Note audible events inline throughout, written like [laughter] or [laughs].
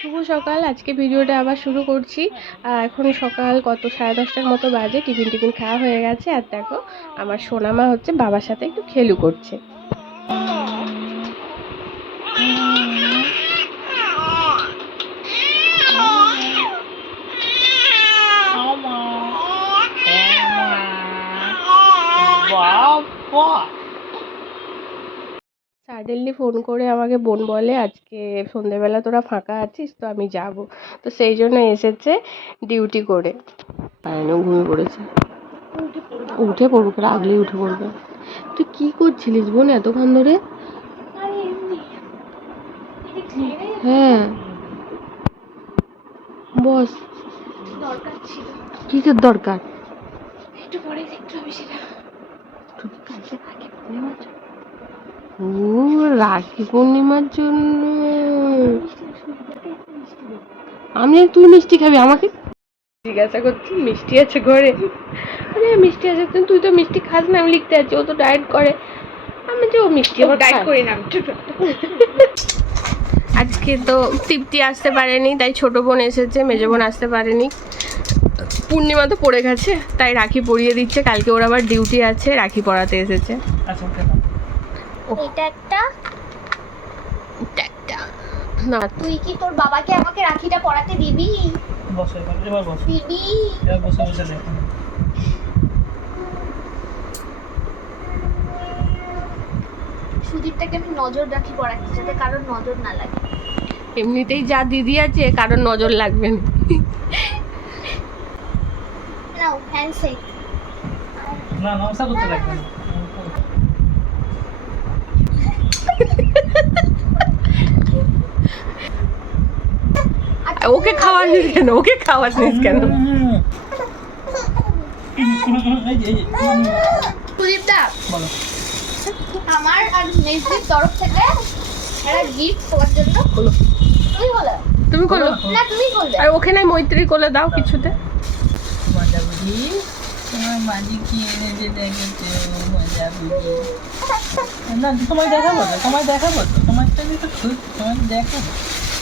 শুভ সকাল। আজকে ভিডিওটা আবার শুরু করছি। এখন সকাল কত? সাড়ে দশটার মতো বাজে। টিফিন টিফিন খাওয়া হয়ে গেছে। আর দেখো, আমার সোনামা হচ্ছে বাবার সাথে একটু খেলু করছে। সাডেনলি ফোন করে আমাকে বোন বলে আজকে সন্ধেবেলা তোরা ফাঁকা আছিস তো আমি যাব। তো সেই জন্য এসেছে ডিউটি করে। আয়নও ঘুমিয়ে পড়েছে। উঠে পড়ুক রাগলে উঠে পড়বে। তুই কি করছিলিস বোন এতক্ষণ ধরে? হ্যাঁ। বস। কিসের দরকার? একটু পরে দেখতে হবে সেটা তুমি কালকে জন্য। ও রাখি পূর্ণিমার জন্য। আমি তুই মিষ্টি খাবি আমাকে? জিজ্ঞাসা করছি মিষ্টি আছে ঘরে? আরে মিষ্টি আছে তুই তো মিষ্টি খাস না আমি লিখতে আছি ও তো ডায়েট করে। আমি যে ও মিষ্টি আবার খায়। করি না আজকে তো তৃপ্তি আসতে পারেনি তাই ছোট বোন এসেছে মেজো বোন আসতে পারেনি। পূর্ণিমা তো পড়ে গেছে তাই রাখি পরিয়ে দিচ্ছে কালকে ওর আবার ডিউটি আছে রাখি পড়াতে এসেছে। আচ্ছা এটা একটা। না। তুই কি তোর বাবাকে আমাকে রাখিটা পড়াতে দিবি? বসো এবার এবার দিবি? এবার বসে বসে দেখো। সুদীপটাকে আমি নজর রাখি পড়াচ্ছি যাতে কারোর নজর না লাগে। এমনিতেই যা দিদি আছে কারোর নজর লাগবে না। নাও হ্যান্ডশেক না নমস্কার করতে লাগবে না। ওকে খাওয়ানিস কেন? ওকে খাওয়ানিস কেন। সুদীপদা আমার আর মেজদির তরফ থেকে একটা গিফট তোমার জন্য। তুমি বলো। তুমি করো। না তুমি আর ওকে নাই মৈত্রী কোলে দাও কিছুতে। মজা বুঝি তোমার মাঝি কি এনেছে দেখেছ? মজা বুঝি না তোমায় দেখাবো তো তোমায় দেখাবো তো। তোমারটা আমি তো খুব তোমায় দেখাবো।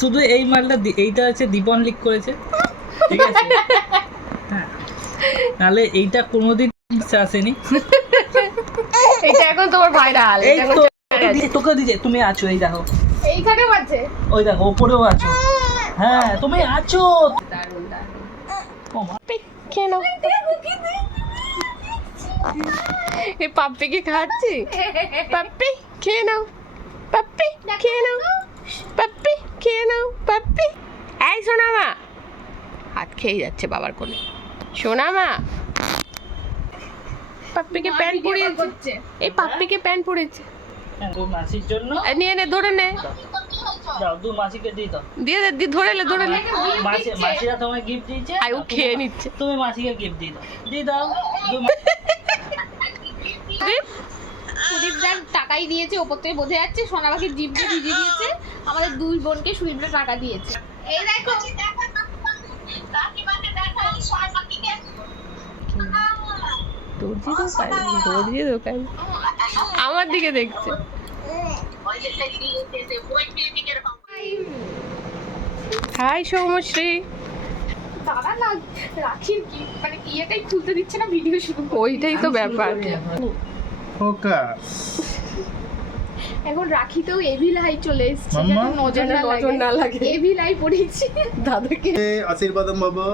শুধু এই মালটা এইটা হচ্ছে দীপন লিক করেছে। ঠিক আছে? হ্যাঁ। নাহলে এইটা কোনোদিন আসেনি। এটা এখন তোমার ভাইরাল এই তো তোকে তুমি আছো এই দেখো। আছে ওই দেখো ওপরেও আছো। হ্যাঁ তুমি আছো। দারুণ দারুণ। ও মা, কেন এই পাপ্পিকে খাচ্ছি [laughs] পাপ্পি খেয়ে নাও। পাপ্পি খেয়ে নাও। পাপ্পি খেয়ে নাও পাপ্পি এই সোনা মা হাত খেয়ে যাচ্ছে বাবার কোলে। সোনা মা পাপ্পিকে প্যান্ট পরিয়েছে? এই পাপ্পিকে প্যান্ট পরিয়েছে। হ্যাঁ, মাসির জন্য। নিয়ে নে ধরে নে। দাও দু মাসিকে দিয়ে দাও। দিয়ে দে দি ধরে লে ধরে লে মাসি মাসিরা তোমায় গিফট দিয়েছে? আর ও খেয়ে নিচ্ছে। তুমি মাসিকে গিফট দিয়ে দাও। দিয়ে দাও দু মা- সুদীপ দার টাকাই দিয়েছে ওপর থেকে বোঝা যাচ্ছে সোনাবাকে জিপ দিয়ে ভিজিয়ে দিয়েছে। আমাদের দুই বোনকে সুদীপটা টাকা দিয়েছে। এই দেখো দর্জি দোকান দর্জি দোকান আমার দিকে দেখছে। হাই সৌমশ্রী দাদা না রাখির কি? মানে ইয়েটাই খুলতে দিচ্ছে না ভিডিও শুরু ওইটাই তো ব্যাপার। ফোকাস এখন রাখিতেও এভি লাই চলে এসেছে? যাতে নজর যেন না নজর না লাগে। এভি লাই পড়েছি। দাদাকে। আশীর্বাদম বাবা।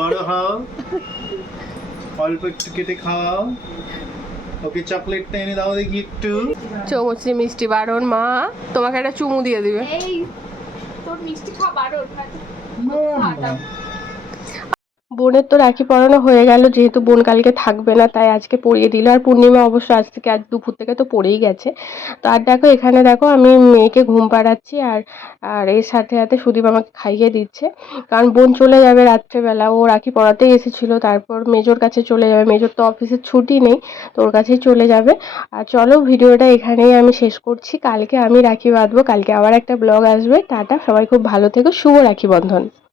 বড় হও। অল্প একটু কেটে খাওয়াও। ওকে চকলেটটা এনে দাও দেখি একটু। চৌমশ্রী মিষ্টি বারণ মা। তোমাকে একটা চুমু দিয়ে দিবে। এই তোর মিষ্টি খাওয়া বারণ না বোনের তো রাখি পরানো হয়ে গেল, যেহেতু বোন কালকে থাকবে না, তাই আজকে পরিয়ে দিল। আর পূর্ণিমা অবশ্য আজ থেকে আজ দুপুর থেকে তো পড়েই গেছে। তো আর দেখো, এখানে দেখো আমি মেয়েকে ঘুম পাড়াচ্ছি আর আর এর সাথে সাথে সুদীপ আমাকে খাইয়ে দিচ্ছে। কারণ বোন চলে যাবে রাত্রেবেলা, ও রাখি পড়াতেই এসেছিল, তারপর মেজোর কাছে চলে যাবে। মেজোর তো অফিসের ছুটি নেই, তো ওর কাছেই চলে যাবে। আর চলো, ভিডিওটা এখানেই আমি শেষ করছি। কালকে আমি রাখি বাঁধবো, কালকে আবার একটা ব্লগ আসবে। টাটা, সবাই খুব ভালো থেকো, শুভ রাখি বন্ধন।